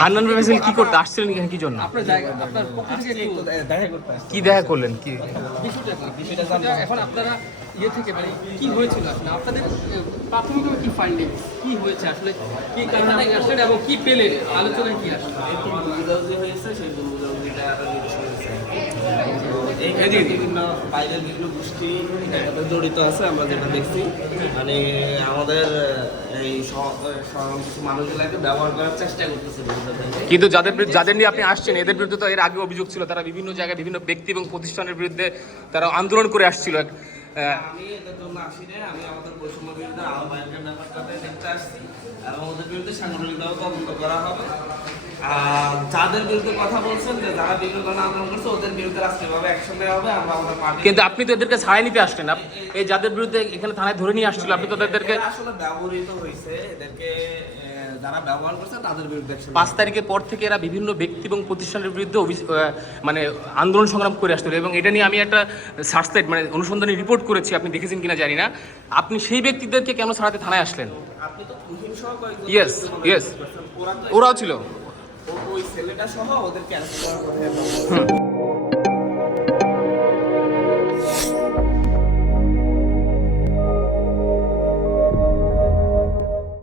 হান্নান ফেসিল কি করতে আসছিলেন এখানে কি জন্য? আপনার জায়গা আপনার পক্ষ থেকে একটু দেখা করতে আসছি। কি দেখা করলেন কি? বিষয়টা এখন আপনারা ইয়ে থেকে মানে কি হয়েছিল আসলে আপনাদের প্রাথমিকভাবে কি ফাইন্ডিং কি হয়েছে আসলে কি কারণে আপনি আসলেন এবং কি পেলেন আলোচনায় কি আসলে বুঝাবুঝি হয়েছে, সেই বুঝাবুঝিটা আরো নির্দিষ্ট হয়েছে। এইখানে বিভিন্ন বাইরের বিভিন্ন গোষ্ঠী এটার সাথে জড়িত আছে, আমরা যেটা দেখছি। মানে আমাদের এই কিছু মানুষগুলোকে ব্যবহার করার চেষ্টা করতেছে। কিন্তু যাদের নিয়ে আপনি আসছেন এদের বিরুদ্ধে তো এর আগে অভিযোগ ছিল, তারা বিভিন্ন জায়গায় বিভিন্ন ব্যক্তি এবং প্রতিষ্ঠানের বিরুদ্ধে তারা আন্দোলন করে আসছিল। আমি এটার জন্য আসি না, আমি আমাদের বৈষম্য বিরুদ্ধে আহ্বায়কের ব্যাপারটাতে দেখতে আসছি এবং ওদের বিরুদ্ধে সাংগঠনিকভাবে তদন্ত করা হবে। আর যাদের বিরুদ্ধে কথা বলছেন যে যারা বিভিন্ন ধরনের আন্দোলন করছে ওদের বিরুদ্ধে রাষ্ট্রীয়ভাবে অ্যাকশন নেওয়া হবে। আমরা আমাদের পার্টি কিন্তু আপনি তো এদেরকে ছাড়াই নিতে আসলেন, এই যাদের বিরুদ্ধে এখানে থানায় ধরে নিয়ে আসছিল আপনি তো এদেরকে আসলে ব্যবহৃত হয়েছে, এদেরকে যারা ব্যবহার করছে তাদের বিরুদ্ধে 5 তারিখের পর থেকে এরা বিভিন্ন ব্যক্তি এবং প্রতিষ্ঠানের বিরুদ্ধে মানে আন্দোলন সংগ্রাম করে আসছিল এবং এটা নিয়ে আমি একটা সার্চসাইট মানে অনুসন্ধানী রিপোর্ট করেছি, আপনি দেখেছেন কিনা জানি না। আপনি সেই ব্যক্তিদেরকে কেন ছাড়াতে থানায় আসলেন? আপনি তো তুহিন সহ কয়েকজন ইয়েস ইয়েস ওরাও ছিল। ওই ছেলেটা সহ ওদের ক্যান্সেল করার কথা।